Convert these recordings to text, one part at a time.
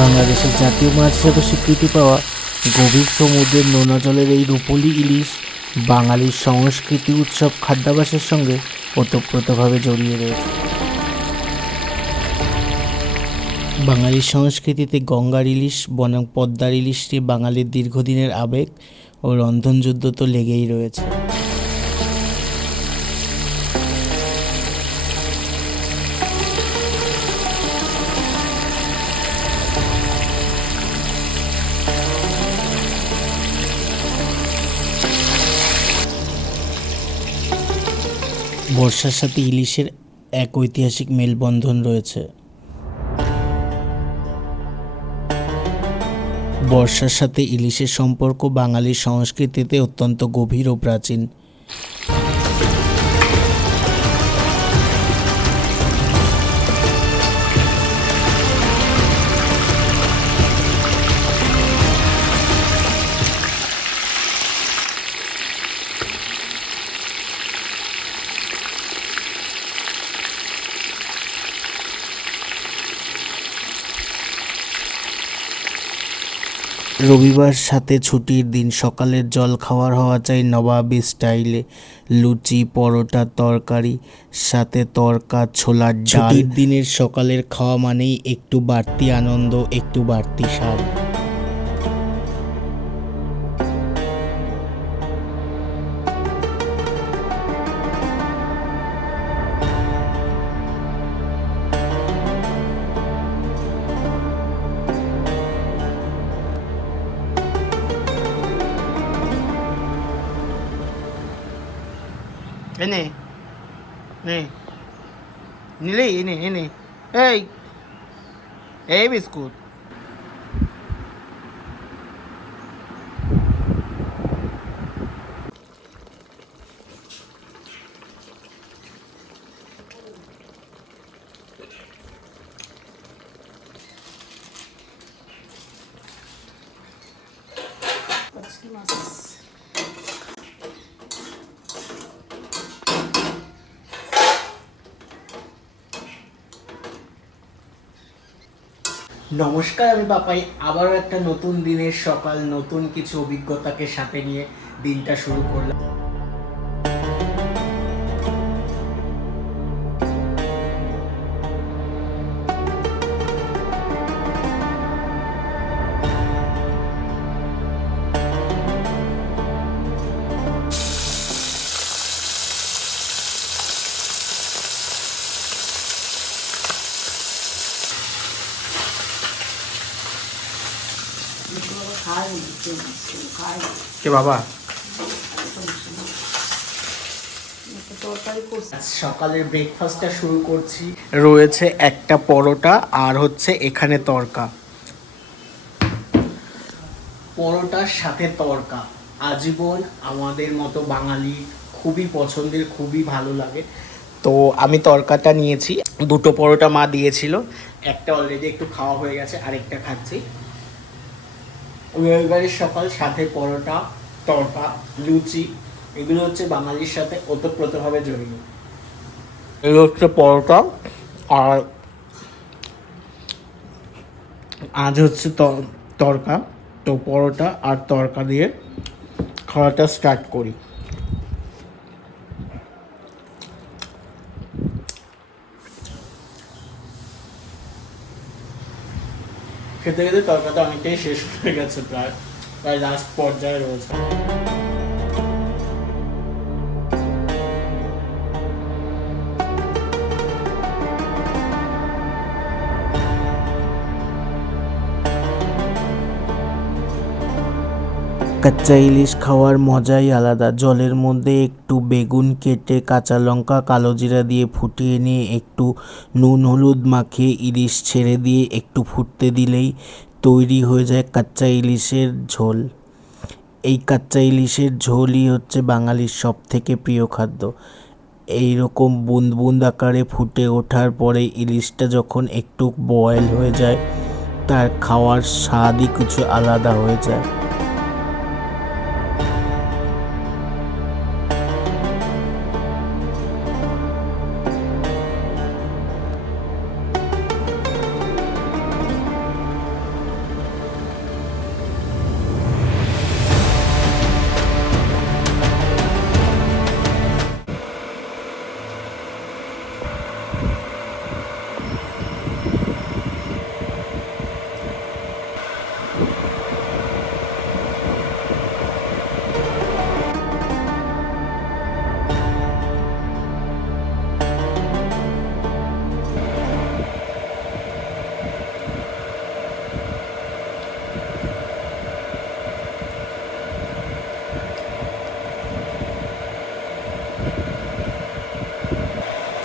বাংলাদেশের জাতীয় মাছ হিসেবে স্বীকৃতি পাওয়া গভীর সমুদ্রের নোনা জলের এই রূপোলি ইলিশ বাঙালির সংস্কৃতি, উৎসব, খাদ্যাভ্যাসের সঙ্গে ওতপ্রোতভাবে জড়িয়ে রয়েছে। বাঙালির সংস্কৃতিতে গঙ্গার ইলিশ বনাম পদ্মার ইলিশটি বাঙালির দীর্ঘদিনের আবেগ ও রন্ধনযুদ্ধ তো লেগেই রয়েছে। বর্ষার সাথে ইলিশের এক ঐতিহাসিক মেলবন্ধন রয়েছে। বর্ষার সাথে ইলিশের সম্পর্ক বাঙালির সংস্কৃতিতে অত্যন্ত গভীর ও প্রাচীন। রবিবার সাথে ছুটির দিন, সকালের জল খাওয়ার হওয়া চাই নবাবী স্টাইলে। লুচি, পরোটা, তরকারি, সাথে তরকা, ছোলার ডাল। ছুটির দিনের সকালের খাওয়া মানেই একটু বাড়তি আনন্দ, একটু বাড়তি স্বাদ। এনে নে নিলে এনে এনে এই এই বিস্কুট নমস্কার, আমি পাপাই। আবারও একটা নতুন দিনের সকাল, নতুন কিছু অভিজ্ঞতাকে সাথে নিয়ে দিনটা শুরু করলাম। কে বাবা সকালের ব্রেকফাস্টটা শুরু করছি। রয়েছে একটা পরোটা আর হচ্ছে এখানে তরকা। পরোটার সাথে তরকা আজীবন আমাদের মতো বাঙালি খুবই পছন্দের, খুবই ভালো লাগে। তো আমি তরকাটা নিয়েছি। দুটো পরোটা মা দিয়েছিল, একটা অলরেডি একটু খাওয়া হয়ে গেছে, আরেকটা খাচ্ছি। রবিবারের সকাল, সাথে পরোটা, তরকা, লুচি, এগুলো হচ্ছে বাঙালির সাথে ওতপ্রোতভাবে জড়িত। এগুলো হচ্ছে পরোটা, আর আজ হচ্ছে তরকা। তো পরোটা আর তরকা দিয়ে খাওয়াটা স্টার্ট করি। খেতে খেতে তরকাটা অনেকটাই শেষ হয়ে গেছে, প্রায় প্রায় লাস্ট পর্যায়ে রয়েছে। কাঁচা ইলিশ খাওয়ার মজাই আলাদা। জলের মধ্যে একটু বেগুন কেটে, কাঁচা লঙ্কা, কালো জিরা দিয়ে ফুটিয়ে নিয়ে একটু নুন হলুদ মাখিয়ে ইলিশ ছেড়ে দিয়ে একটু ফুটতে দিলেই তৈরি হয়ে যায় কাঁচা ইলিশের ঝোল। এই কাঁচা ইলিশের ঝোলই হচ্ছে বাঙালির সব থেকে প্রিয় খাদ্য। এই রকম বুঁদ বুঁদ আকারে ফুটে ওঠার পরে ইলিশটা যখন একটু বয়েল হয়ে যায়, তার খাওয়ার স্বাদই কিছু আলাদা হয়ে যায়।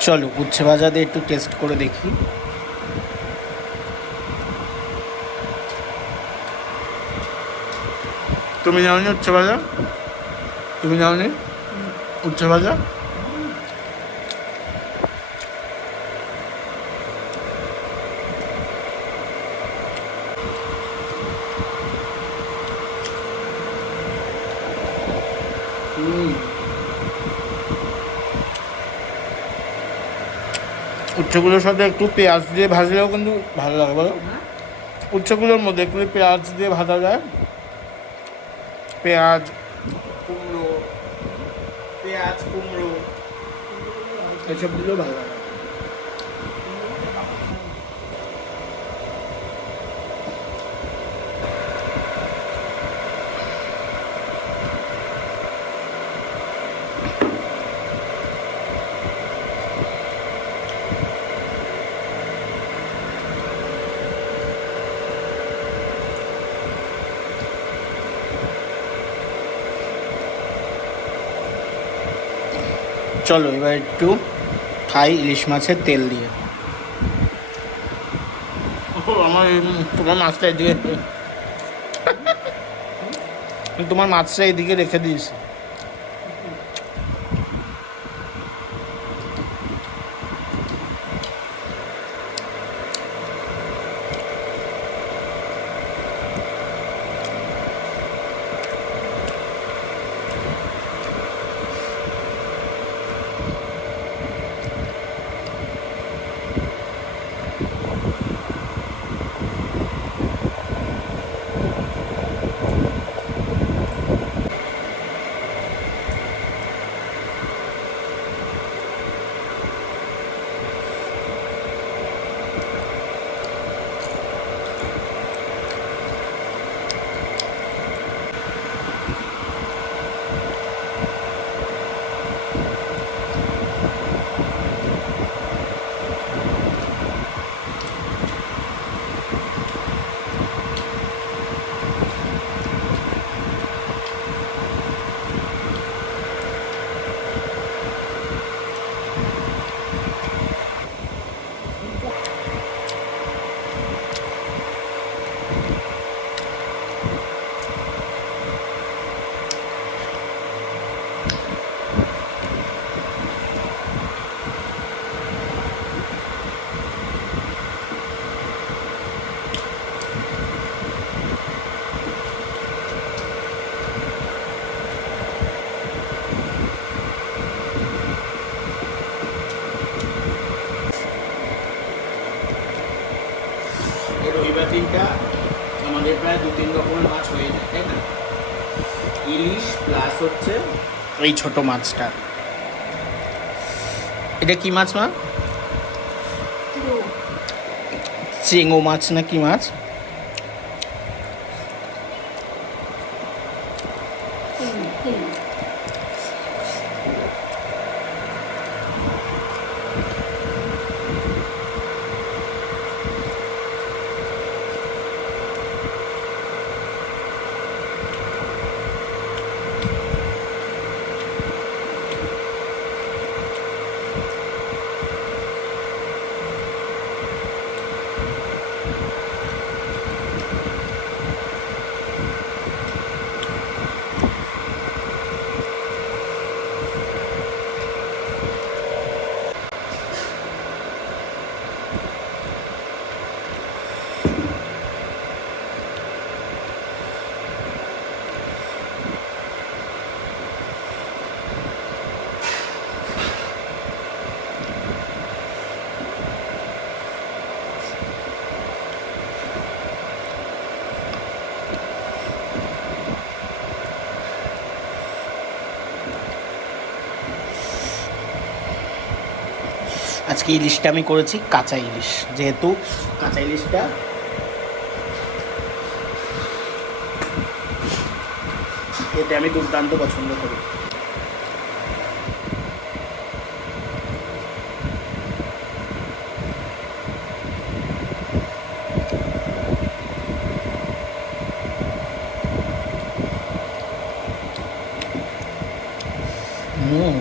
চলো উচ্ছে ভাজা দিয়ে একটু টেস্ট করে দেখি। তুমি জানোনি উচ্ছে ভাজা? তুমি জানোনি উচ্ছে ভাজা? উচ্ছেগুলোর সাথে একটু পেঁয়াজ দিয়ে ভাজলেও কিন্তু ভালো লাগে, বলো? উচ্ছেগুলোর মধ্যে একটু পেঁয়াজ দিয়ে ভাজা যায়, পেঁয়াজ কুমড়ো এসবগুলো ভালো লাগে। চলো এবার একটু খাই ইলিশ মাছের তেল দিয়ে। আমার তোমার মাছটা এদিকে, তোমার মাছটা এদিকে রেখে দিয়েছি। এই রবিবার দিনটা আমাদের প্রায় 2-3 রকমের মাছ হয়ে যায়, তাই না? ইলিশ প্লাস হচ্ছে এই ছোট মাছটা। এটা কি মাছ মা? চেঙ্গো মাছ না কি মাছ? আজকে ইলিশটা আমি করেছি কাঁচা ইলিশ, যেহেতু কাঁচা ইলিশটা খেতে আমি দুর্দান্ত পছন্দ করি। হুম